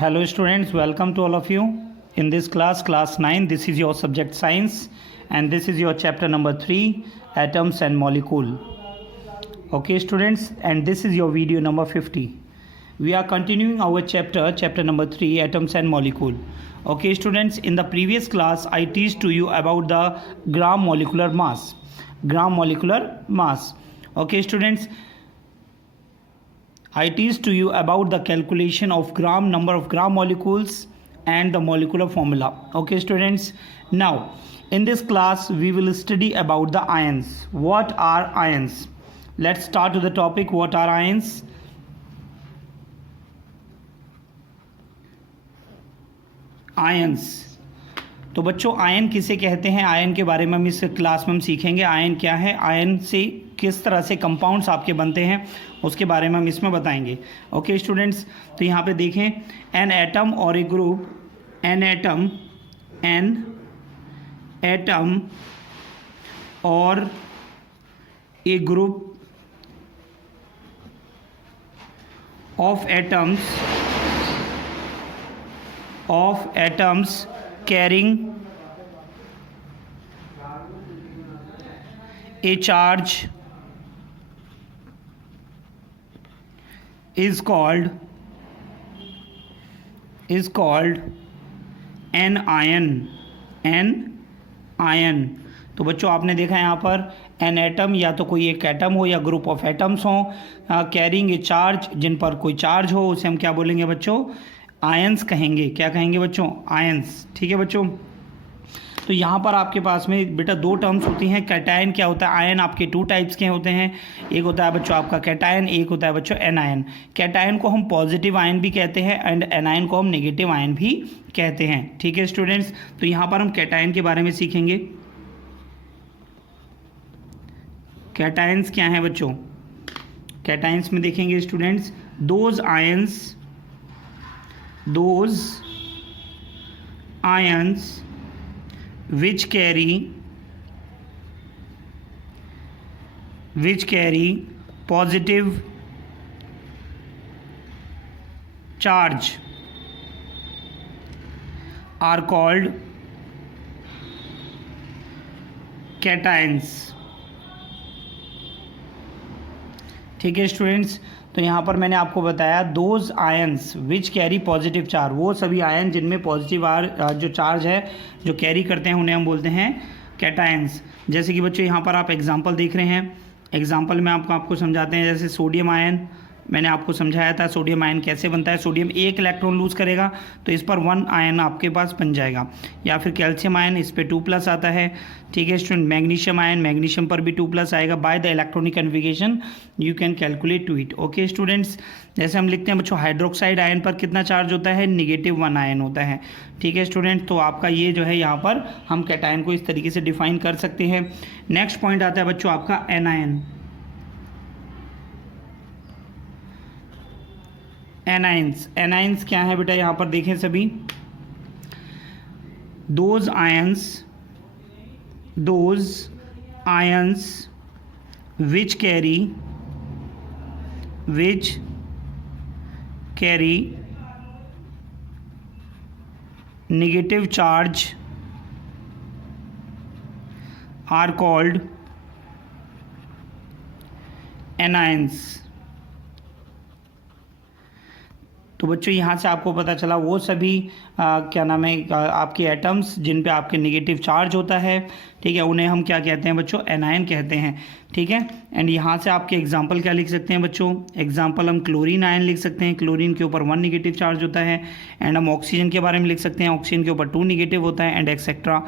Hello students, welcome to all of you. In this class 9, this is your subject science and this is your chapter number 3, atoms and molecule. Okay students, and this is your video number 50. We are continuing our chapter number 3, atoms and molecule. Okay students, in the previous class I teach to you about the gram molecular mass. Okay students, I teach to you about the calculation of number of gram molecules and the molecular formula. Okay students, now in this class we will study about the ions. What are ions? Let's start with the topic. What are ions? Ions, तो बच्चों ion किसे कहते हैं, ion के बारे में हम इस क्लास में हम सीखेंगे. आयन क्या है, आयन से किस तरह से कंपाउंड्स आपके बनते हैं उसके बारे में हम इसमें बताएंगे. ओके स्टूडेंट्स, तो यहाँ पे देखें, एन एटम और ए ग्रुप, एन एटम और a group of atoms carrying a charge is called an ion. तो बच्चों आपने देखा यहाँ पर एन एटम, या तो कोई एक एटम हो या ग्रुप ऑफ एटम्स हो कैरिंग ए चार्ज, जिन पर कोई चार्ज हो, उसे हम क्या बोलेंगे बच्चों, आयंस कहेंगे. क्या कहेंगे बच्चों, आयंस. ठीक है बच्चों, तो यहाँ पर आपके पास में बेटा दो टर्म्स होती हैं. कैटायन क्या होता है, आयन आपके 2 टाइप्स के होते हैं. एक होता है बच्चों आपका कैटायन, एक होता है बच्चों एनायन. कैटायन को हम पॉजिटिव आयन भी कहते हैं एंड एनायन को हम नेगेटिव आयन भी कहते हैं. ठीक है स्टूडेंट्स, तो यहाँ पर हम कैटायन के बारे में सीखेंगे. कैटायंस क्या है बच्चों, कैटायंस में देखेंगे students, those ions which carry positive charge are called cations. ठीक है स्टूडेंट्स, तो यहाँ पर मैंने आपको बताया those ions which carry positive charge, वो सभी आयन जिनमें पॉजिटिव जो चार्ज है जो कैरी करते हैं उन्हें हम बोलते हैं कैटायंस. जैसे कि बच्चों यहाँ पर आप एग्जांपल देख रहे हैं, एग्जांपल में आपको समझाते हैं. जैसे सोडियम आयन मैंने आपको समझाया था, सोडियम आयन कैसे बनता है. सोडियम 1 इलेक्ट्रॉन लूज करेगा तो इस पर 1 आयन आपके पास बन जाएगा. या फिर कैल्शियम आयन, इस पे 2+ आता है. ठीक है स्टूडेंट, मैग्नीशियम आयन, मैग्नीशियम पर भी 2+ आएगा. By the electronic configuration you can calculate to it. Okay students, जैसे हम लिखते हैं बच्चों हाइड्रोक्साइड आयन पर कितना चार्ज होता है, -1 आयन होता है. ठीक है स्टूडेंट, तो आपका ये जो है यहाँ पर हम कैटायन को इस तरीके से डिफाइन कर सकते हैं. नेक्स्ट पॉइंट आता है बच्चों आपका एनायन. एनाइंस क्या है बेटा, यहाँ पर देखें सभी, those ions which carry negative charge are called anions. तो बच्चों यहाँ से आपको पता चला वो सभी क्या नाम है आपके एटम्स जिन पे आपके नेगेटिव चार्ज होता है. ठीक है, उन्हें हम क्या कहते हैं बच्चों, एनायन कहते हैं. ठीक है, एंड यहाँ से आपके एग्जांपल क्या लिख सकते हैं बच्चों, एग्जांपल हम क्लोरीन आयन लिख सकते हैं. क्लोरीन के ऊपर 1 नेगेटिव चार्ज होता है. एंड हम ऑक्सीजन के बारे में लिख सकते हैं, ऑक्सीजन के ऊपर 2 नेगेटिव होता है, एंड एक्सेट्रा.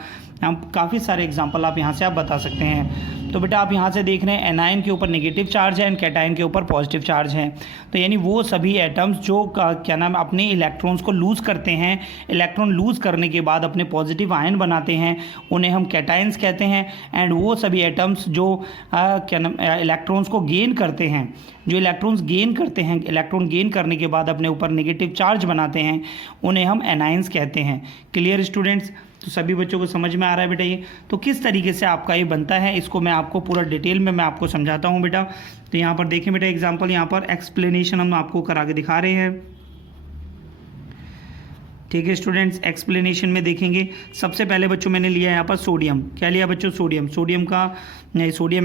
हम काफ़ी सारे एग्जाम्पल आप यहाँ से आप बता सकते हैं. तो बेटा आप यहाँ से देख रहे हैं एनायन के ऊपर नेगेटिव चार्ज है एंड कैटायन के ऊपर पॉजिटिव चार्ज है. तो यानी वो सभी एटम्स जो क्या नाम अपने इलेक्ट्रॉन्स को लूज़ करते हैं, इलेक्ट्रॉन लूज़ करने के बाद अपने पॉजिटिव आयन बनाते हैं, उन्हें हम कैटायंस कहते हैं. एंड वो सभी एटम्स जो क्या नाम इलेक्ट्रॉन्स को गेन करते हैं, जो इलेक्ट्रॉन्स गेन करते हैं, इलेक्ट्रॉन गेन करने के बाद अपने ऊपर नेगेटिव चार्ज बनाते हैं, उन्हें हम एनायंस कहते हैं. क्लियर स्टूडेंट्स, तो सभी बच्चों को समझ में आ रहा है बेटा ये. तो किस तरीके से आपका ये बनता है इसको मैं आपको पूरा डिटेल में मैं आपको समझाता हूँ बेटा. तो यहाँ पर देखें बेटा एग्जांपल, यहाँ पर एक्सप्लेनेशन हम आपको करा के दिखा रहे हैं. ठीक है स्टूडेंट्स, एक्सप्लेनेशन में देखेंगे। सबसे पहले बच्चों मैंने लिया यहाँ पर सोडियम। क्या लिया बच्चों? सोडियम। सोडियम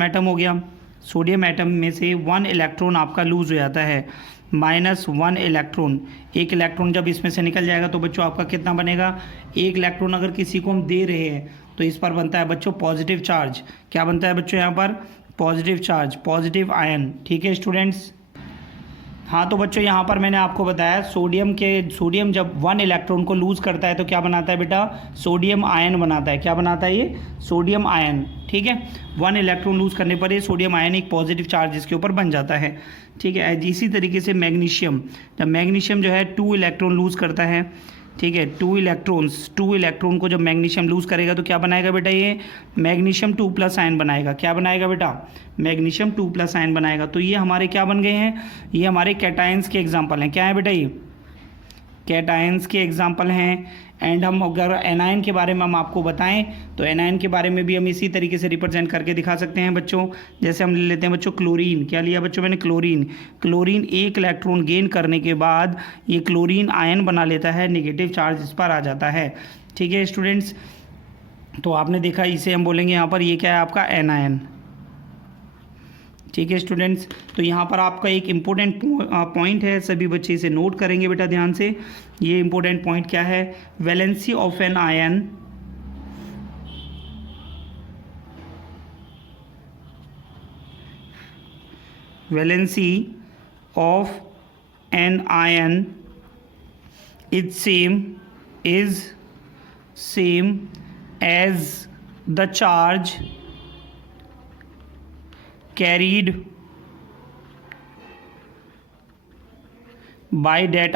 एटम हो गया। सोडियम एटम में से 1 इलेक्ट्रॉन आपका लूज हो जाता है, -1 इलेक्ट्रॉन। एक इलेक्ट्रॉन जब इसमें से निकल जाएगा तो बच्चों आपका कितना बनेगा? एक इलेक्ट्रॉन अगर किसी को हम दे रहे हैं तो इस पर बनता है बच्चों पॉजिटिव चार्ज। क्या बनता है बच्चों यहाँ पर? Positive charge, positive ion. ठीक है स्टूडेंट्स। हाँ तो बच्चों यहाँ पर मैंने आपको बताया सोडियम जब 1 इलेक्ट्रॉन को लूज़ करता है तो क्या बनाता है बेटा? सोडियम आयन बनाता है। क्या बनाता है ये? Sodium ion. ठीक है, 1 इलेक्ट्रॉन लूज़ करने पर ये सोडियम आयन एक पॉजिटिव चार्ज इसके ऊपर बन जाता है। ठीक है, इसी तरीके से मैग्नीशियम, जब मैग्नीशियम जो है 2 इलेक्ट्रॉन लूज़ करता है, ठीक है, 2 इलेक्ट्रॉन को जब मैग्नीशियम लूज़ करेगा तो क्या बनाएगा बेटा? ये मैग्नीशियम 2+ आयन बनाएगा। क्या बनाएगा बेटा? मैग्नीशियम 2+ आयन बनाएगा। तो ये हमारे क्या बन गए हैं? ये हमारे कैटायंस के एग्जाम्पल हैं। क्या है बेटा? ये कैटायंस के एग्जाम्पल हैं। एंड हम अगर एनायन के बारे में हम आपको बताएं तो एनायन के बारे में भी हम इसी तरीके से रिप्रेजेंट करके दिखा सकते हैं बच्चों। जैसे हम ले लेते हैं बच्चों क्लोरीन। क्या लिया बच्चों मैंने? क्लोरीन 1 इलेक्ट्रॉन गेन करने के बाद ये क्लोरीन आयन बना लेता है, नेगेटिव चार्ज इस पर आ जाता है। ठीक है स्टूडेंट्स, तो आपने देखा इसे हम बोलेंगे यहाँ पर ये क्या है आपका? एनायन। ठीक है स्टूडेंट्स, तो यहाँ पर आपका एक इम्पोर्टेंट पॉइंट है, सभी बच्चे इसे नोट करेंगे बेटा ध्यान से। ये इम्पोर्टेंट पॉइंट क्या है? Valency of an ion is same as the charge carried by that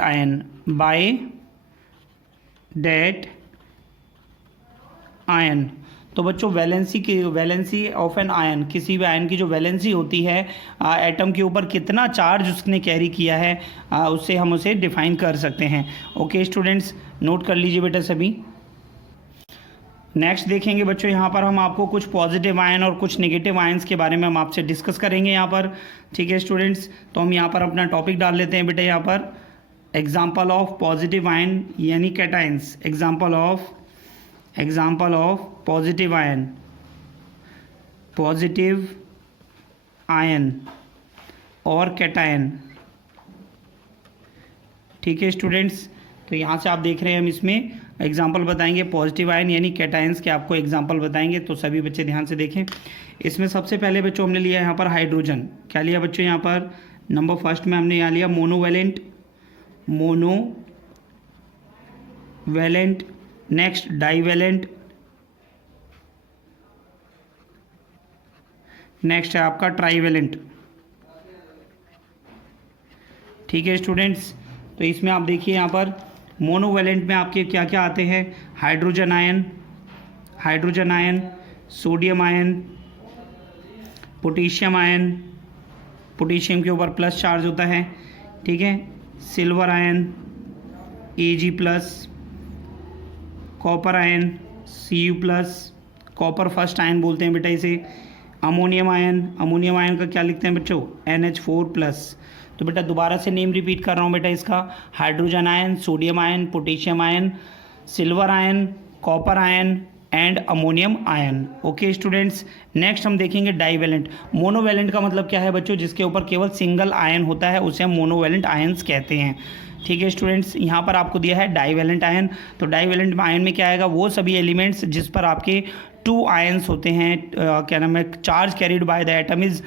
ion, तो बच्चों वैलेंसी ऑफ एन आयन, किसी भी आयन की जो वैलेंसी होती है एटम के ऊपर कितना चार्ज उसने कैरी किया है, उससे हम उसे डिफाइन कर सकते हैं। ओके स्टूडेंट्स, नोट कर लीजिए बेटा सभी। नेक्स्ट देखेंगे बच्चों, यहाँ पर हम आपको कुछ पॉजिटिव आयन और कुछ नेगेटिव आयंस के बारे में हम आपसे डिस्कस करेंगे यहाँ पर। ठीक है स्टूडेंट्स, तो हम यहाँ पर अपना टॉपिक डाल लेते हैं बेटा। यहाँ पर एग्जाम्पल ऑफ पॉजिटिव आयन यानी cations. Example of positive ion और कैटायन। ठीक है स्टूडेंट्स, तो यहाँ से आप देख रहे हैं हम इसमें एग्जाम्पल बताएंगे पॉजिटिव आयन यानी कैटायंस के, आपको एग्जाम्पल बताएंगे। तो सभी बच्चे ध्यान से देखें। इसमें सबसे पहले बच्चों हमने लिया यहाँ पर हाइड्रोजन। क्या लिया बच्चों? यहाँ पर नंबर फर्स्ट में हमने यहाँ लिया मोनोवैलेंट। नेक्स्ट डाईवैलेंट, नेक्स्ट है आपका ट्राईवैलेंट। ठीक है स्टूडेंट्स, तो इसमें आप देखिए यहाँ पर मोनोवैलेंट में आपके क्या क्या आते हैं? Hydrogen ion, sodium ion, potassium ion, potassium के ऊपर प्लस चार्ज होता है। ठीक है, silver ion Ag+, copper ion Cu+, copper first ion बोलते हैं बेटा इसे। अमोनियम आयन का क्या लिखते हैं बच्चों? NH4+। तो बेटा दोबारा से नेम रिपीट कर रहा हूँ बेटा इसका, hydrogen ion, sodium ion, potassium ion, silver ion, copper ion and ammonium ion. Okay students, next हम देखेंगे डाईवैलेंट। मोनोवैलेंट का मतलब क्या है बच्चों? जिसके ऊपर केवल सिंगल आयन होता है उसे हम मोनोवैलेंट आयन्स कहते हैं। ठीक है स्टूडेंट्स, यहाँ पर आपको दिया है डाईवैलेंट आयन। तो डाईवैलेंट आयन में क्या आएगा? वो सभी एलिमेंट्स जिस पर आपके 2 आयन्स होते हैं, क्या नाम है, charge carried by the atom is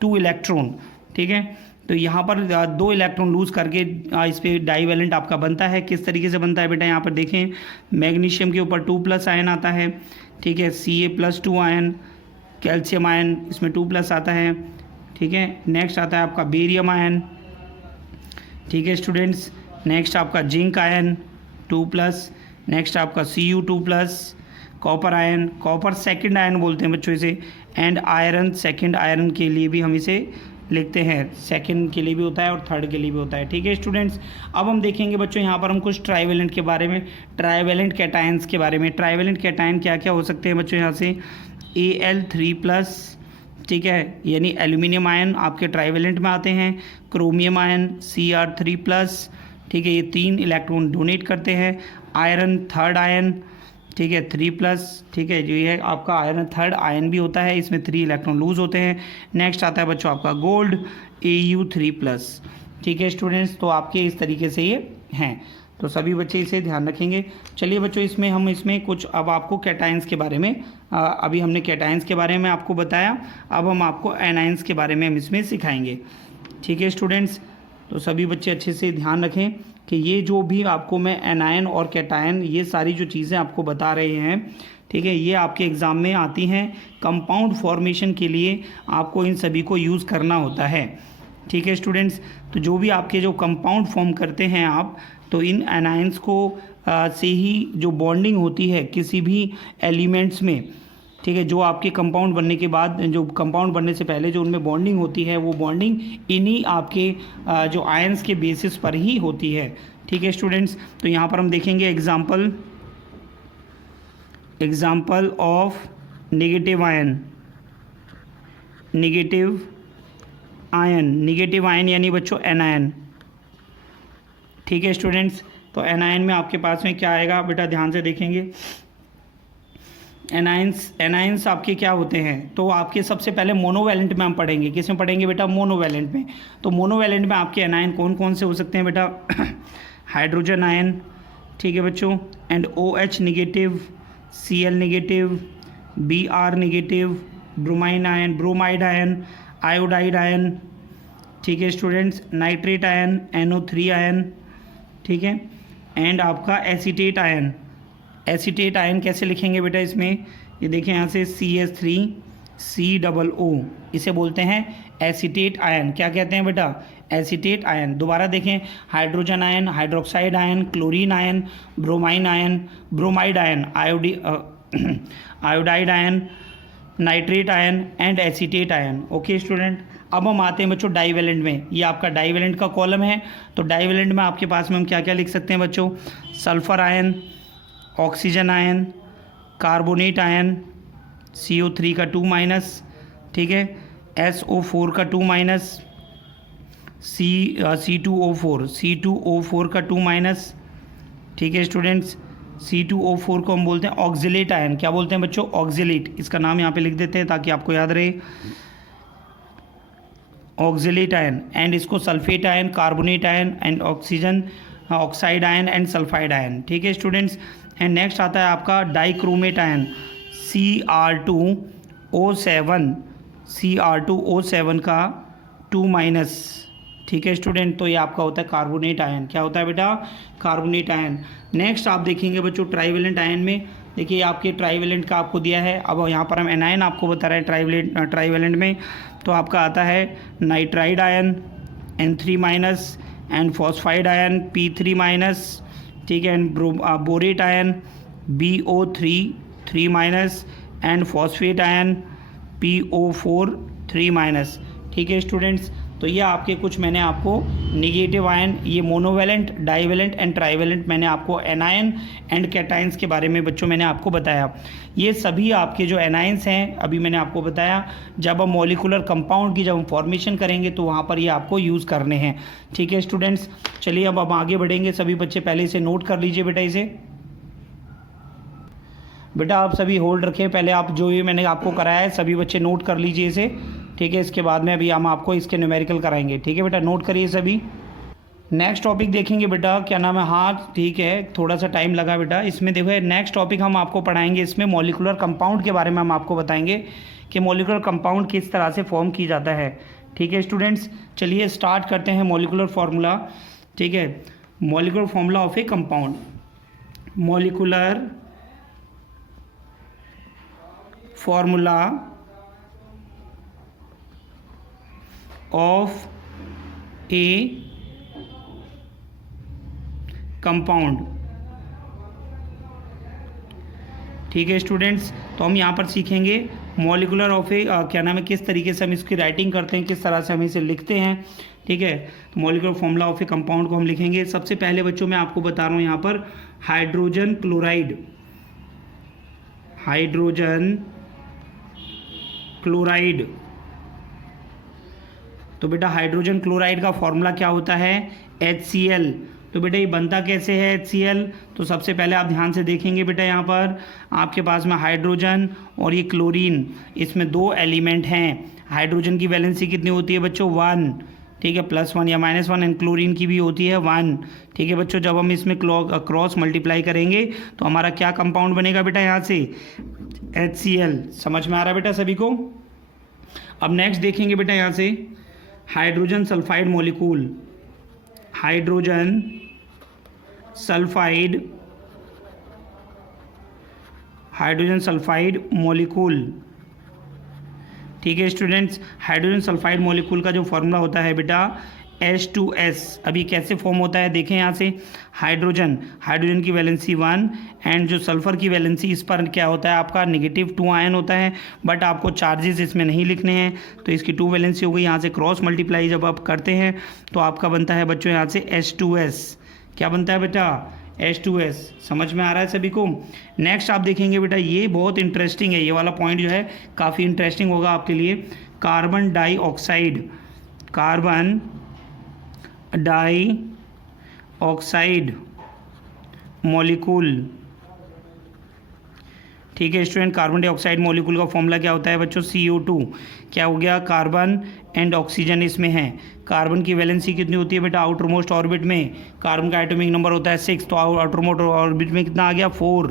2 electron. ठीक है, तो यहाँ पर 2 इलेक्ट्रॉन लूज करके इस पर डाईवैलेंट आपका बनता है। किस तरीके से बनता है बेटा? यहाँ पर देखें, मैग्नीशियम के ऊपर 2+ आयन आता है। ठीक है, Ca+2 आयन, कैल्शियम आयन इसमें 2+ आता है। ठीक है, नेक्स्ट आता है आपका बेरियम आयन। ठीक है स्टूडेंट्स, नेक्स्ट आपका जिंक आयन 2+, नेक्स्ट आपका Cu2+, copper ion, copper second ion बोलते हैं बच्चों इसे, एंड आयरन, सेकंड आयरन के लिए भी हम इसे लिखते हैं, सेकंड के लिए भी होता है और थर्ड के लिए भी होता है। ठीक है स्टूडेंट्स, अब हम देखेंगे बच्चों यहाँ पर हम कुछ ट्राईवैलेंट के बारे में, ट्राईवैलेंट कैटायंस के बारे में। ट्राईवैलेंट कैटायन क्या क्या हो सकते हैं बच्चों? यहाँ से Al3+, ठीक है, यानी एल्यूमिनियम आयन आपके ट्राईवैलेंट में आते हैं। क्रोमियम आयन Cr3+, ठीक है, ये 3 इलेक्ट्रॉन डोनेट करते हैं। आयरन थर्ड आयन, ठीक है, 3+, ठीक है, जो ये आपका आयरन थर्ड आयन भी होता है, इसमें 3 इलेक्ट्रॉन लूज होते हैं। नेक्स्ट आता है बच्चों आपका गोल्ड, Au3+, ठीक है स्टूडेंट्स। तो आपके इस तरीके से ये हैं, तो सभी बच्चे इसे ध्यान रखेंगे। चलिए बच्चों, इसमें कुछ अब आपको कैटायंस के बारे में, अभी हमने कैटायंस के बारे में आपको बताया, अब हम आपको एनायंस के बारे में हम इसमें सिखाएंगे, ठीक है स्टूडेंट्स। तो सभी बच्चे अच्छे से ध्यान रखें कि ये जो भी आपको मैं एनायन और कैटायन ये सारी जो चीज़ें आपको बता रहे हैं, ठीक है, ये आपके एग्ज़ाम में आती हैं। कंपाउंड फॉर्मेशन के लिए आपको इन सभी को यूज़ करना होता है, ठीक है स्टूडेंट्स। तो जो भी आपके जो कंपाउंड फॉर्म करते हैं आप, तो इन एनायंस को से ही जो बॉन्डिंग होती है किसी भी एलिमेंट्स में, ठीक है, जो आपके कंपाउंड बनने के बाद, जो कंपाउंड बनने से पहले जो उनमें बॉन्डिंग होती है, वो बॉन्डिंग इन्हीं आपके जो आयंस के बेसिस पर ही होती है, ठीक है स्टूडेंट्स। तो यहाँ पर हम देखेंगे एग्जाम्पल ऑफ नेगेटिव आयन यानी बच्चों एनायन, ठीक है स्टूडेंट्स। तो एनायन में आपके पास में क्या आएगा बेटा, ध्यान से देखेंगे। एनायंस आपके क्या होते हैं, तो आपके सबसे पहले मोनोवैलेंट में हम पढ़ेंगे। किस में पढ़ेंगे बेटा, मोनोवैलेंट में। तो मोनोवैलेंट में आपके एनायन कौन कौन से हो सकते हैं बेटा, हाइड्रोजन आयन, ठीक है बच्चों, and OH negative, Cl negative, Br negative, bromide ion, iodide ion, ठीक है students, nitrate ion, NO3 ion, ठीक है, एंड आपका एसीटेट आयन कैसे लिखेंगे बेटा इसमें, ये देखें यहाँ से CH3COO, इसे बोलते हैं एसीटेट आयन। क्या कहते हैं बेटा, एसीटेट आयन। दोबारा देखें, hydrogen ion, hydroxide ion, chlorine ion, bromide ion, iodide ion, nitrate ion and acetate ion. Okay student, अब हम आते हैं बच्चों डाइवेलेंट में। ये आपका डाइवेलेंट का कॉलम है। तो डाइवेलेंट में आपके पास में हम क्या क्या लिख सकते हैं बच्चों, sulphur ion, oxygen ion, carbonate ion, CO3 का 2-, ठीक है, SO4 का 2-, C2O4 का 2-, ठीक है स्टूडेंट्स। C2O4 को हम बोलते हैं ऑक्जिलेट आयन। क्या बोलते हैं बच्चों, ऑक्जिलेट। इसका नाम यहाँ पे लिख देते हैं ताकि आपको याद रहे, ऑक्जिलेट आयन। एंड इसको sulphate ion, carbonate ion and oxide ion and sulphide ion, ठीक है स्टूडेंट्स। एंड नेक्स्ट आता है आपका डाइक्रोमेट आयन, Cr2O7 का 2-, ठीक है स्टूडेंट। तो ये आपका होता है कार्बोनेट आयन। क्या होता है बेटा, कार्बोनेट आयन। नेक्स्ट आप देखेंगे बच्चों ट्राइवेलेंट आयन में, देखिए आपके ट्राइवेलेंट का आपको दिया है। अब यहाँ पर हम एनायन आपको बता रहे हैं ट्राइवेलेंट में। तो आपका आता है nitride ion, N3- and phosphide ion, P3-, ठीक है, and borate ion, BO3 and phosphate ion, PO4 3-, ठीक है स्टूडेंट्स। तो ये आपके कुछ मैंने आपको नेगेटिव आयन, ये मोनोवैलेंट, डाइवेलेंट एंड ट्राइवेलेंट, मैंने आपको एनायन एंड कैटायंस के बारे में बच्चों मैंने आपको बताया। ये सभी आपके जो एनायंस हैं अभी मैंने आपको बताया, जब हम मॉलिकुलर कंपाउंड की जब हम फॉर्मेशन करेंगे तो वहाँ पर ये आपको यूज़ करने हैं, ठीक है स्टूडेंट्स। चलिए अब हम आगे बढ़ेंगे। सभी बच्चे पहले इसे नोट कर लीजिए बेटा। बेटा आप सभी होल्ड रखें, पहले आप जो ये मैंने आपको कराया है सभी बच्चे नोट कर लीजिए इसे, ठीक है। इसके बाद में अभी हम आपको इसके न्यूमेरिकल कराएंगे, ठीक है बेटा, नोट करिए सभी। नेक्स्ट टॉपिक देखेंगे बेटा, क्या नाम है, हाँ ठीक है, थोड़ा सा टाइम लगा बेटा इसमें। देखो नेक्स्ट टॉपिक हम आपको पढ़ाएंगे, इसमें मॉलिकुलर कंपाउंड के बारे में हम आपको बताएंगे कि मॉलिकुलर कंपाउंड किस तरह से फॉर्म की जाता है, ठीक है स्टूडेंट्स। चलिए स्टार्ट करते हैं मॉलिकुलर फार्मूला, ठीक है। Molecular formula of A compound, molecular formula of A compound, ठीक है स्टूडेंट्स। तो हम यहाँ पर सीखेंगे मॉलिकुलर ऑफ ए क्या नाम है, किस तरीके से हम इसकी राइटिंग करते हैं, किस तरह से हम इसे लिखते हैं, ठीक है। तो molecular formula of A compound को हम लिखेंगे। सबसे पहले बच्चों मैं आपको बता रहा हूँ यहाँ पर हाइड्रोजन क्लोराइड। तो बेटा हाइड्रोजन क्लोराइड का फॉर्मूला क्या होता है, HCl। तो बेटा ये बनता कैसे है HCl? तो सबसे पहले आप ध्यान से देखेंगे बेटा, यहाँ पर आपके पास में हाइड्रोजन और ये क्लोरीन, इसमें 2 एलिमेंट हैं। हाइड्रोजन की वैलेंसी कितनी होती है बच्चों? 1, ठीक है, +1 या -1, एंड क्लोरीन की भी होती है 1, ठीक है बच्चों। जब हम इसमें क्रॉस मल्टीप्लाई करेंगे तो हमारा क्या कंपाउंड बनेगा बेटा यहाँ से? HCl। समझ में आ रहा है बेटा सभी को? अब नेक्स्ट देखेंगे बेटा यहाँ से hydrogen sulphide molecule, hydrogen sulphide, hydrogen sulphide molecule, ठीक है स्टूडेंट्स। हाइड्रोजन सल्फाइड मॉलिक्यूल का जो फॉर्मूला होता है बेटा H2S। अभी कैसे फॉर्म होता है देखें यहाँ से, हाइड्रोजन की वैलेंसी 1 एंड जो सल्फर की वैलेंसी, इस पर क्या होता है आपका -2 आयन होता है, बट आपको चार्जेस इसमें नहीं लिखने हैं, तो इसकी 2 वैलेंसी हो गई। यहाँ से क्रॉस मल्टीप्लाई जब आप करते हैं तो आपका बनता है बच्चों यहाँ से H2S। क्या बनता है बेटा? H2S। समझ में आ रहा है सभी को? नेक्स्ट आप देखेंगे बेटा, ये बहुत इंटरेस्टिंग है, ये वाला पॉइंट जो है काफ़ी इंटरेस्टिंग होगा आपके लिए। Carbon dioxide, carbon dioxide molecule, ठीक है स्टूडेंट। कार्बन डाइऑक्साइड मॉलिक्यूल का फॉर्मूला क्या होता है बच्चों? CO2। क्या हो गया? कार्बन एंड ऑक्सीजन इसमें है। कार्बन की वैलेंसी कितनी होती है बेटा? आउटर मोस्ट ऑर्बिट में कार्बन का एटॉमिक नंबर होता है 6, तो आउटर मोस्ट ऑर्बिट में कितना आ गया? 4।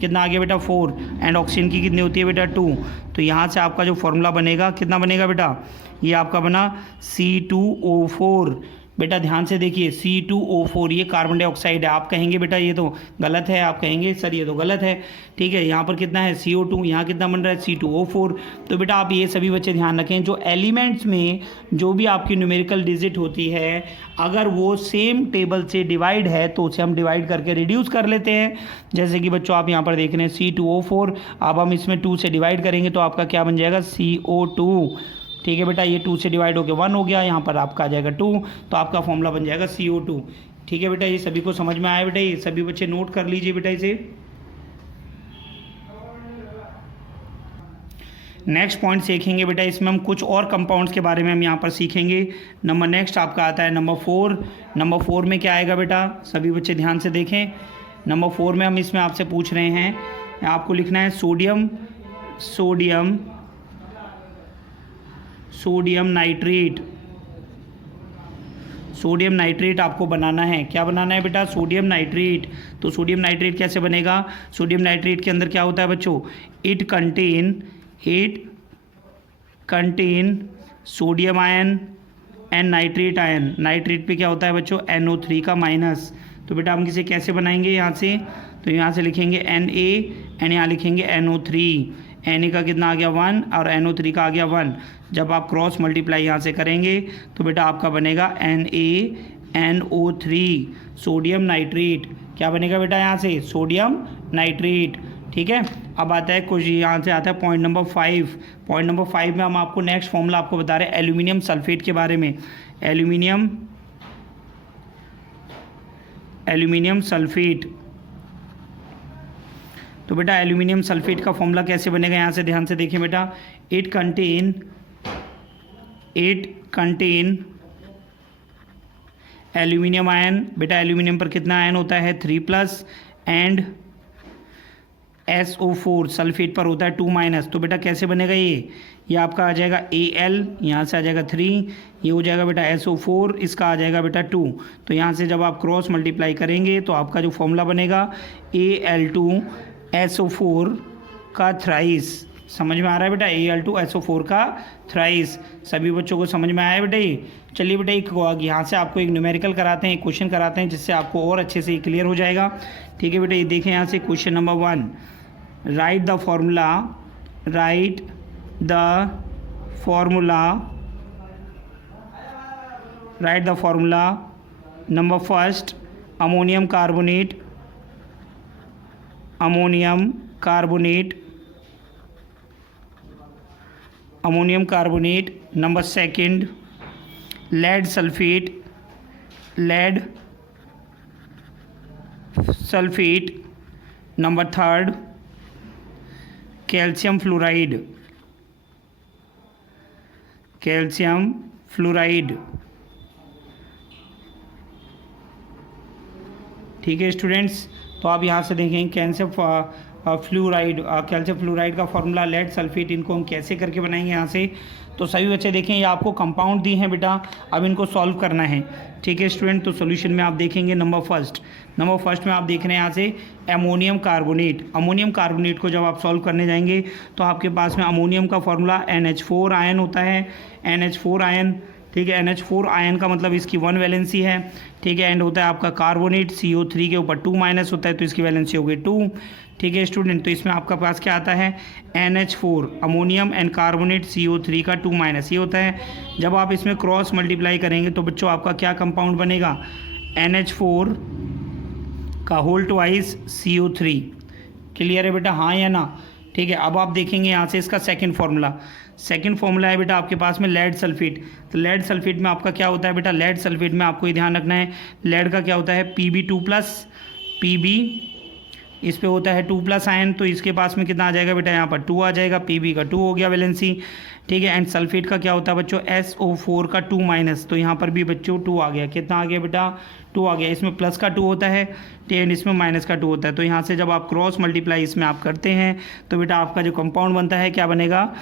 कितना आ गया बेटा? 4। एंड ऑक्सीजन की कितनी होती है बेटा? 2। तो यहाँ से आपका जो फॉर्मूला बनेगा कितना बनेगा बेटा? ये आपका बना C2O4। बेटा ध्यान से देखिए, C2O4 ये कार्बन डाइऑक्साइड है। आप कहेंगे बेटा ये तो गलत है, आप कहेंगे सर ये तो गलत है, ठीक है। यहाँ पर कितना है? CO2, यहाँ कितना बन रहा है? C2O4। तो बेटा आप ये सभी बच्चे ध्यान रखें, जो एलिमेंट्स में जो भी आपकी न्यूमेरिकल डिजिट होती है, अगर वो सेम टेबल से डिवाइड है तो उसे हम डिवाइड करके रिड्यूस कर लेते हैं। जैसे कि बच्चों आप यहाँ पर देख रहे हैं C2O4, अब हम इसमें 2 से डिवाइड करेंगे तो आपका क्या बन जाएगा? CO2, ठीक है बेटा। ये 2 से डिवाइड होकर 1 हो गया, यहाँ पर आपका आ जाएगा 2, तो आपका फॉर्मूला बन जाएगा CO2, ठीक है बेटा। ये सभी को समझ में आया बेटा? ये सभी बच्चे नोट कर लीजिए बेटा इसे। नेक्स्ट पॉइंट सीखेंगे बेटा, इसमें हम कुछ और कंपाउंड्स के बारे में हम यहाँ पर सीखेंगे। नेक्स्ट आपका आता है नंबर 4। नंबर 4 में क्या आएगा बेटा? सभी बच्चे ध्यान से देखें। नंबर 4 में हम इसमें आपसे पूछ रहे हैं, आपको लिखना है सोडियम नाइट्रेट। सोडियम नाइट्रेट आपको बनाना है। क्या बनाना है बेटा? Sodium nitrate. तो सोडियम नाइट्रेट कैसे बनेगा? सोडियम नाइट्रेट के अंदर क्या होता है बच्चों? It contain sodium ion and nitrate ion. Nitrate पे क्या होता है बच्चों? NO3 का माइनस। तो बेटा हम इसे कैसे बनाएंगे यहाँ से? तो यहाँ से लिखेंगे Na एंड यहाँ लिखेंगे NO3। Na का कितना आ गया? 1 और NO3 का आ गया 1। जब आप क्रॉस मल्टीप्लाई यहाँ से करेंगे तो बेटा आपका बनेगा NaNO3, सोडियम नाइट्रेट। क्या बनेगा बेटा यहाँ से? सोडियम नाइट्रेट, ठीक है। अब आता है कुछ, यहाँ से आता है पॉइंट नंबर 5। पॉइंट नंबर 5 में हम आपको नेक्स्ट फॉर्मूला आपको बता रहे हैं एल्यूमिनियम सल्फेट के बारे में। Aluminium sulphate. तो बेटा एल्यूमिनियम सल्फेट का फॉर्मूला कैसे बनेगा? यहाँ से ध्यान से देखें बेटा, इट कंटेन एल्यूमिनियम आयन। बेटा एल्यूमिनियम पर कितना आयन होता है? 3+ एंड SO4 सल्फेट पर होता है 2-। तो बेटा कैसे बनेगा ये आपका आ जाएगा Al, यहाँ से आ जाएगा 3, ये हो जाएगा बेटा SO4, इसका आ जाएगा बेटा 2। तो यहाँ से जब आप क्रॉस मल्टीप्लाई करेंगे तो आपका जो फॉर्मूला बनेगा Al2SO4 का थ्राइस। समझ में आ रहा है बेटा? Al2SO4 का थ्राइस। सभी बच्चों को समझ में आया बेटा ये? चलिए बेटा एक यहाँ से आपको एक न्यूमेरिकल कराते हैं, एक क्वेश्चन कराते हैं, जिससे आपको और अच्छे से क्लियर हो जाएगा, ठीक है बेटा। ये देखें यहाँ से question number 1, right the formula number first ammonium carbonate, number second lead sulfate, number third calcium fluoride, ठीक है स्टूडेंट्स, तो आप यहाँ से देखें कैल्शियम फ्लोराइड का फॉर्मूला, लेड सल्फेट, इनको हम कैसे करके बनाएंगे यहाँ से। तो सभी बच्चे देखें, ये आपको कंपाउंड दिए हैं बेटा, अब इनको सॉल्व करना है। ठीक है स्टूडेंट, तो सॉल्यूशन में आप देखेंगे नंबर फर्स्ट में आप देख रहे हैं यहाँ से अमोनियम कार्बोनेट को जब आप सॉल्व करने जाएंगे तो आपके पास में अमोनियम का फॉर्मूला NH4 आयन होता है, NH4 आयन। ठीक है, NH4 आयन का मतलब इसकी 1 वैलेंसी है। ठीक है, एंड होता है आपका कार्बोनेट, CO3 के ऊपर 2 माइनस होता है तो इसकी वैलेंसी हो गई 2। ठीक है स्टूडेंट, तो इसमें आपका पास क्या आता है NH4 ammonium and carbonate CO3 का 2 माइनस ये होता है। जब आप इसमें क्रॉस मल्टीप्लाई करेंगे तो बच्चों आपका क्या कंपाउंड बनेगा, NH4 का होल ट्वाइस CO3। क्लियर है बेटा, हाँ या ना। ठीक है, अब आप देखेंगे यहाँ से इसका सेकंड फार्मूला है बेटा आपके पास में लेड सल्फेट। तो लेड सल्फेट में आपका क्या होता है बेटा, लेड सल्फेट में आपको ये ध्यान रखना है, लेड का क्या होता है Pb2+, Pb इस पे होता है 2+ आयन, तो इसके पास में कितना आ जाएगा बेटा, यहाँ पर 2 आ जाएगा, Pb का 2 हो गया वैलेंसी। ठीक है, एंड सल्फेट का क्या होता है बच्चों, SO4 का 2 माइनस, तो यहाँ पर भी बच्चों 2 आ गया, कितना आ गया बेटा 2 आ गया। इसमें प्लस का 2 होता है एंड इसमें माइनस का 2 होता है, तो यहाँ से जब आप क्रॉस मल्टीप्लाई इसमें आप करते हैं तो बेटा आपका जो कंपाउंड बनता है क्या बनेगा,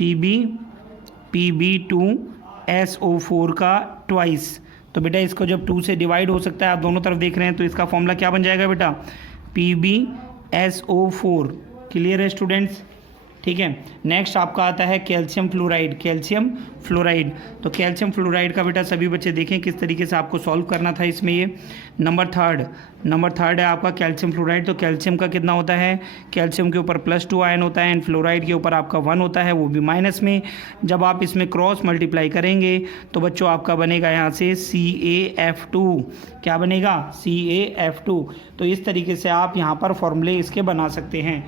Pb2SO4 का ट्वाइस। तो बेटा इसको जब 2 से डिवाइड हो सकता है, आप दोनों तरफ देख रहे हैं, तो इसका फॉर्मूला क्या बन जाएगा बेटा, PbSO4। क्लियर है स्टूडेंट्स। ठीक है, नेक्स्ट आपका आता है कैल्शियम फ्लोराइड। तो कैल्शियम फ्लोराइड का बेटा सभी बच्चे देखें किस तरीके से आपको सॉल्व करना था इसमें। ये नंबर थर्ड है आपका कैल्शियम फ्लोराइड। तो कैल्शियम का कितना होता है, कैल्शियम के ऊपर +2 आयन होता है एंड फ्लोराइड के ऊपर आपका 1 होता है, वो भी माइनस में। जब आप इसमें क्रॉस मल्टीप्लाई करेंगे तो बच्चों आपका बनेगा यहाँ से CaF2। क्या बनेगा, CaF2। तो इस तरीके से आप यहाँ पर फॉर्मूले इसके बना सकते हैं।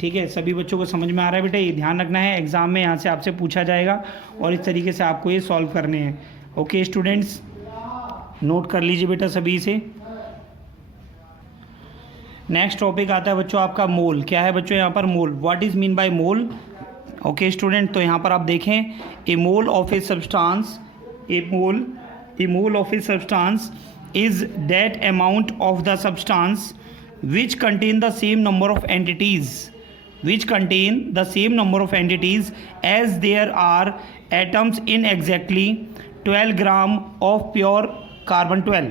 ठीक है, सभी बच्चों को समझ में आ रहा है बेटा, ये ध्यान रखना है, एग्जाम में यहाँ से आपसे पूछा जाएगा और इस तरीके से आपको ये सॉल्व करने हैं। ओके स्टूडेंट्स, नोट कर लीजिए बेटा सभी से। नेक्स्ट टॉपिक आता है बच्चों आपका मोल। क्या है बच्चों यहाँ पर mole, what is mean by mole. Okay student, तो यहाँ पर आप देखें a mole of a substance is that amount of the substance which contain the same number of entities as there are atoms in exactly 12 gram of pure carbon 12।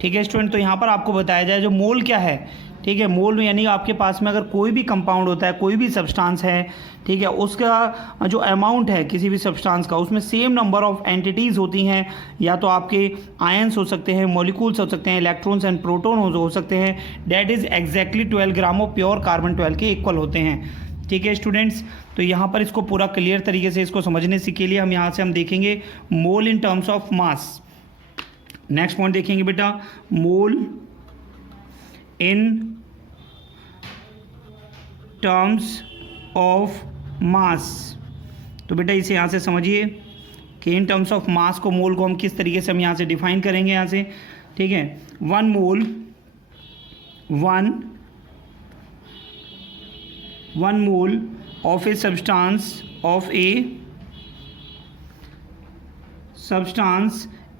ठीक है student, तो यहाँ पर आपको बताया जाए जो मोल क्या है। ठीक है, मोल यानी आपके पास में अगर कोई भी कंपाउंड होता है, कोई भी सब्सटेंस है, ठीक है, उसका जो अमाउंट है किसी भी सब्सटेंस का, उसमें सेम नंबर ऑफ एंटिटीज़ होती हैं, या तो आपके आयंस हो सकते हैं, मॉलिक्यूल्स हो सकते हैं, इलेक्ट्रॉन्स एंड प्रोटॉन हो सकते हैं, that is exactly 12 gram of pure carbon 12 के इक्वल होते हैं। ठीक है स्टूडेंट्स, तो यहाँ पर इसको पूरा क्लियर तरीके से इसको समझने के लिए हम यहाँ से हम देखेंगे mole in terms of mass. Next point देखेंगे बेटा, मोल इन टर्म्स ऑफ मास। तो बेटा इसे यहाँ से समझिए कि इन टर्म्स ऑफ मास को, मोल को हम किस तरीके से हम यहाँ से डिफाइन करेंगे यहाँ से। ठीक है, one mole of a substance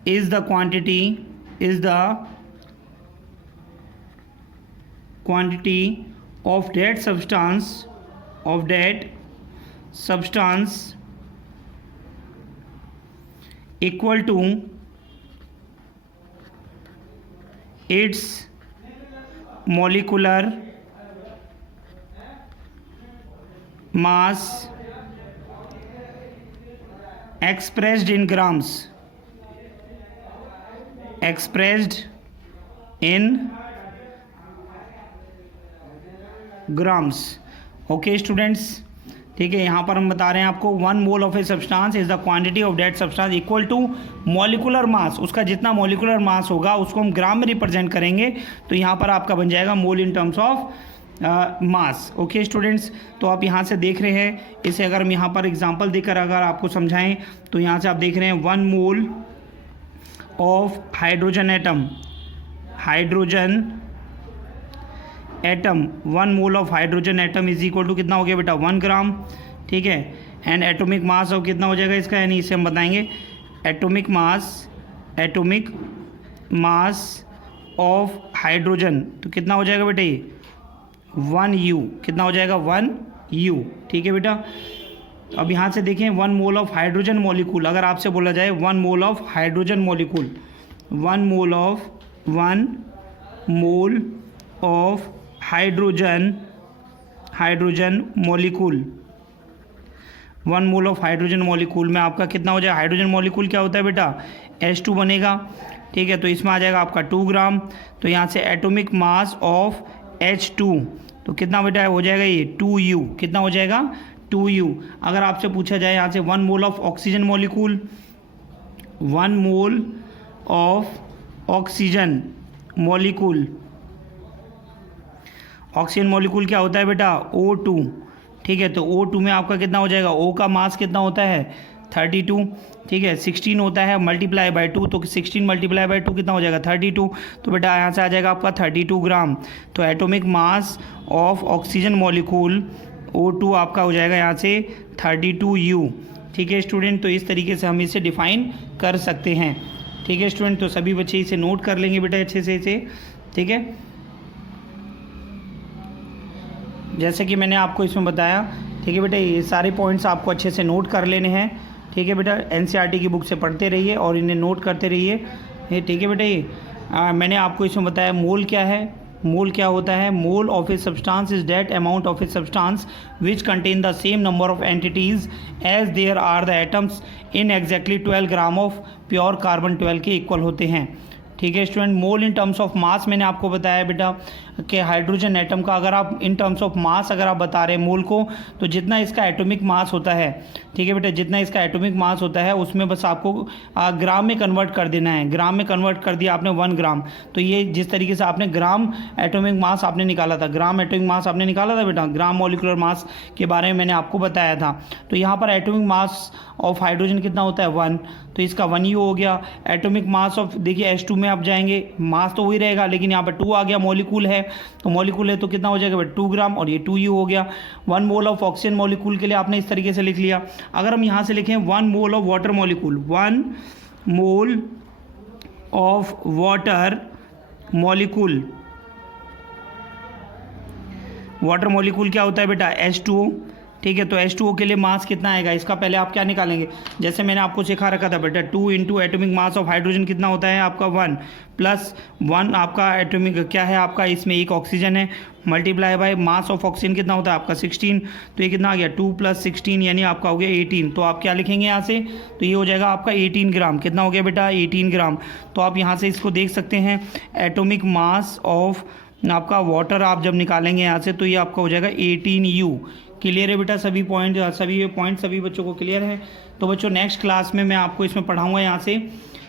is the quantity of that substance equal to its molecular mass expressed in grams, okay students. ठीक है, यहाँ पर हम बता रहे हैं आपको 1 mole of a substance is the quantity of that substance equal to molecular mass. उसका जितना मॉलिकुलर मास होगा उसको हम ग्राम में रिप्रेजेंट करेंगे, तो यहाँ पर आपका बन जाएगा mole in terms of mass. Okay students, तो आप यहाँ से देख रहे हैं, इसे अगर हम यहाँ पर एग्जांपल देकर अगर आपको समझाएं तो यहाँ से आप देख रहे हैं 1 mole of hydrogen atom 1 mole of hydrogen atom is equal to कितना हो गया बेटा 1 ग्राम। ठीक है, एंड एटॉमिक मास ऑफ कितना हो जाएगा इसका, यानी इसे हम बताएंगे एटॉमिक मास ऑफ हाइड्रोजन, तो कितना हो जाएगा बेटा ये 1U, कितना हो जाएगा 1U, ठीक है बेटा। अब यहाँ से देखें 1 मोल ऑफ हाइड्रोजन मॉलिक्यूल, अगर आपसे बोला जाए 1 mole of hydrogen molecule, 1 mole of hydrogen molecule, 1 mole of hydrogen molecule में आपका कितना हो जाएगा, हाइड्रोजन मॉलिक्यूल क्या होता है बेटा H2 बनेगा, ठीक है। तो इसमें आ जाएगा आपका 2 ग्राम, तो यहाँ से एटॉमिक मास ऑफ H2 तो कितना बेटा हो जाएगा ये 2U, कितना हो जाएगा 2U। अगर आपसे पूछा जाए यहाँ से 1 mole of oxygen molecule, 1 mole of oxygen molecule, oxygen molecule क्या होता है बेटा O2, ठीक है। तो O2 में आपका कितना हो जाएगा, O का मास कितना होता है 32, ठीक है। 16 होता है मल्टीप्लाई बाय 2, तो 16 मल्टीप्लाई बाय 2 कितना हो जाएगा 32, तो बेटा यहाँ से आ जाएगा आपका 32 ग्राम। तो atomic mass of oxygen molecule O2 आपका हो जाएगा यहाँ से 32U, ठीक है स्टूडेंट। तो इस तरीके से हम इसे डिफाइन कर सकते हैं, ठीक है स्टूडेंट। तो सभी बच्चे इसे नोट कर लेंगे बेटा अच्छे से इसे, ठीक है। जैसे कि मैंने आपको इसमें बताया, ठीक है बेटा, ये सारे पॉइंट्स आपको अच्छे से नोट कर लेने हैं, ठीक है बेटा। एनसीईआरटी की बुक से पढ़ते रहिए और इन्हें नोट करते रहिए, ठीक है बेटा। ये मैंने आपको इसमें बताया मोल क्या है, मोल क्या होता है, mole of a substance is that amount of a substance which contain the same number of entities as there are the atoms in exactly 12 gram of pure carbon 12 के इक्वल होते हैं, ठीक है student. Mole in terms of mass मैंने आपको बताया बेटा कि हाइड्रोजन एटम का अगर आप इन टर्म्स ऑफ मास अगर आप बता रहे हैं मोल को, तो जितना इसका एटॉमिक मास होता है, ठीक है बेटा, जितना इसका एटॉमिक मास होता है उसमें बस आपको ग्राम में कन्वर्ट कर देना है। ग्राम में कन्वर्ट कर दिया आपने 1 ग्राम, तो ये जिस तरीके से आपने ग्राम एटॉमिक मास आपने निकाला था, ग्राम एटॉमिक मास आपने निकाला था बेटा, ग्राम मॉलिक्यूलर मास के बारे में मैंने आपको बताया था। तो यहाँ पर एटॉमिक मास ऑफ हाइड्रोजन कितना होता है 1, तो इसका 1U हो गया। एटॉमिक मास ऑफ देखिए H2 में आप जाएंगे, मास तो वही रहेगा लेकिन यहाँ पर 2 आ गया, मॉलिक्यूल है तो मॉलिक्यूल है तो कितना हो जाएगा 2 ग्राम और ये 2U हो गया। 1 मोल ऑफ ऑक्सीजन मॉलिक्यूल के लिए आपने इस तरीके से लिख लिया। अगर हम यहाँ से लिखें 1 mole of water molecule, 1 mole of water molecule, water molecule क्या होता है बेटा H2O, ठीक है। तो H2O के लिए मास कितना आएगा, इसका पहले आप क्या निकालेंगे, जैसे मैंने आपको सिखा रखा था बेटा 2 into atomic mass of hydrogen कितना होता है आपका 1 प्लस 1 आपका एटोमिक क्या है आपका, इसमें एक ऑक्सीजन है, multiply by mass of oxygen कितना होता है आपका 16, तो ये कितना आ गया 2 + 16 यानी आपका हो गया 18। तो आप क्या लिखेंगे यहाँ से, तो ये हो जाएगा आपका 18 ग्राम, कितना हो गया बेटा 18 ग्राम। तो आप यहाँ से इसको देख सकते हैं एटोमिक मास ऑफ आपका वाटर आप जब निकालेंगे यहाँ से तो ये आपका हो जाएगा 18U। क्लियर है बेटा, सभी पॉइंट सभी बच्चों को क्लियर है। तो बच्चों नेक्स्ट क्लास में मैं आपको इसमें पढ़ाऊंगा, यहाँ से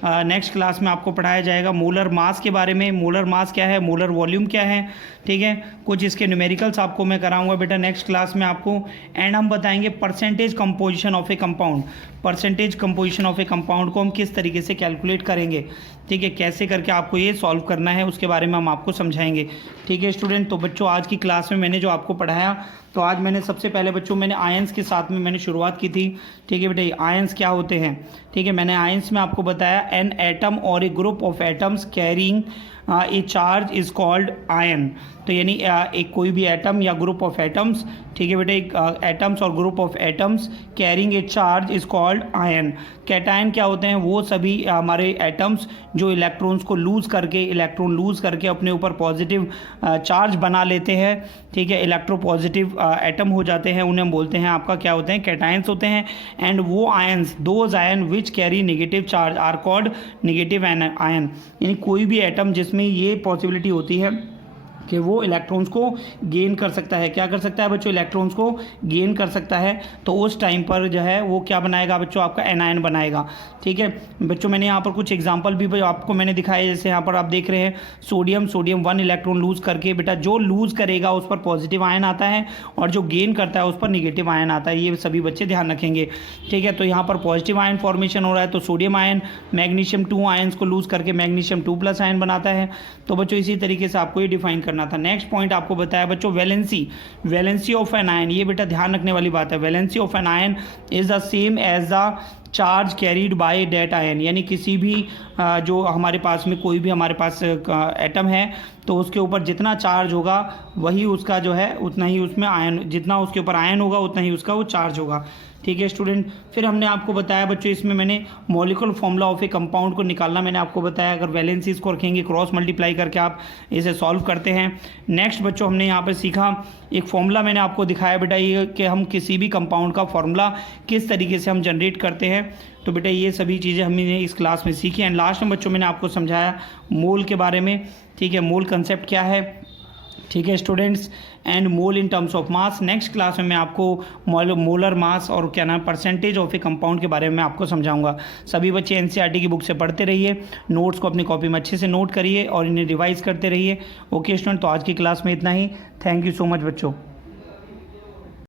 नेक्स्ट क्लास में आपको पढ़ाया जाएगा मोलर मास के बारे में, मोलर मास क्या है, मोलर वॉल्यूम क्या है, ठीक है। कुछ इसके न्यूमेरिकल्स आपको मैं कराऊंगा बेटा नेक्स्ट क्लास में आपको। एंड हम बताएंगे percentage composition of A compound, percentage composition of A compound को हम किस तरीके से कैलकुलेट करेंगे, ठीक है, कैसे करके आपको ये सॉल्व करना है उसके बारे में हम आपको समझाएंगे, ठीक है स्टूडेंट। तो बच्चों आज की क्लास में मैंने जो आपको पढ़ाया, तो आज मैंने सबसे पहले बच्चों मैंने आयंस के साथ में मैंने शुरुआत की थी, ठीक है बेटा। आयंस क्या होते हैं, ठीक है, मैंने आयंस में आपको बताया एन एटम और a group of atoms carrying a charge is called ion. तो यानी एक कोई भी एटम या ग्रुप ऑफ एटम्स, ठीक है बेटे, एक एटम्स और group of atoms carrying a charge is called ion. Cation क्या होते हैं, वो सभी हमारे एटम्स जो इलेक्ट्रॉन्स को लूज़ करके अपने ऊपर पॉजिटिव चार्ज बना लेते हैं, ठीक है, इलेक्ट्रोपॉजिटिव एटम हो जाते हैं, उन्हें हम बोलते हैं आपका क्या होते हैं, कैटायंस होते हैं। एंड वो ions, those ion which carry negative charge are called negative ion. यानी कोई भी एटम जिसमें ये पॉसिबिलिटी होती है कि वो इलेक्ट्रॉन्स को गेन कर सकता है, क्या कर सकता है बच्चों, इलेक्ट्रॉन्स को गेन कर सकता है, तो उस टाइम पर जो है वो क्या बनाएगा बच्चों, आपका एनायन बनाएगा, ठीक है बच्चों। मैंने यहाँ पर कुछ एग्जांपल भी आपको मैंने दिखाया, जैसे यहाँ पर आप देख रहे हैं सोडियम 1 इलेक्ट्रॉन लूज़ करके, बेटा जो लूज़ करेगा उस पर पॉजिटिव आयन आता है और जो गेन करता है उस पर निगेटिव आयन आता है, ये सभी बच्चे ध्यान रखेंगे, ठीक है। तो यहाँ पर पॉजिटिव आयन फॉर्मेशन हो रहा है, तो सोडियम आयन मैग्नीशियम 2 आयन्स को लूज़ करके मैग्नीशियम 2+ आयन बनाता है। तो बच्चों इसी तरीके से आपको ये डिफाइन करना था। नेक्स्ट पॉइंट आपको बताया बच्चों वैलेंसी ऑफ एन आयन। ये बेटा ध्यान रखने वाली बात है, valency of an ion is the same as the charge carried by that ion. यानी किसी भी जो हमारे पास में कोई भी हमारे पास एटम है तो उसके ऊपर जितना चार्ज होगा वही उसका जो है उतना ही उसमें आयन, जितना उसके ऊपर आयन होगा उतना ही उसका वो चार्ज होगा। ठीक है स्टूडेंट। फिर हमने आपको बताया बच्चों इसमें मैंने molecular formula of A compound को निकालना मैंने आपको बताया। अगर वैलेंसीज को रखेंगे क्रॉस मल्टीप्लाई करके आप इसे सॉल्व करते हैं। नेक्स्ट बच्चों हमने यहाँ पर सीखा एक फॉर्मूला मैंने आपको दिखाया बेटा ये कि हम किसी भी कंपाउंड का फॉर्मूला किस तरीके से हम जनरेट करते हैं। तो बेटा ये सभी चीज़ें हमने इस क्लास में सीखी। एंड लास्ट में बच्चों मैंने आपको समझाया मोल के बारे में। ठीक है, मोल कंसेप्ट क्या है। ठीक है students, and mole in terms of mass. Next class में मैं आपको मोलर मास और क्या नाम परसेंटेज ऑफ ए कंपाउंड के बारे में मैं आपको समझाऊंगा। सभी बच्चे एनसीईआरटी की बुक से पढ़ते रहिए, नोट्स को अपनी कॉपी में अच्छे से नोट करिए और इन्हें रिवाइज करते रहिए। ओके स्टूडेंट, तो आज की क्लास में इतना ही। थैंक यू सो मच बच्चों।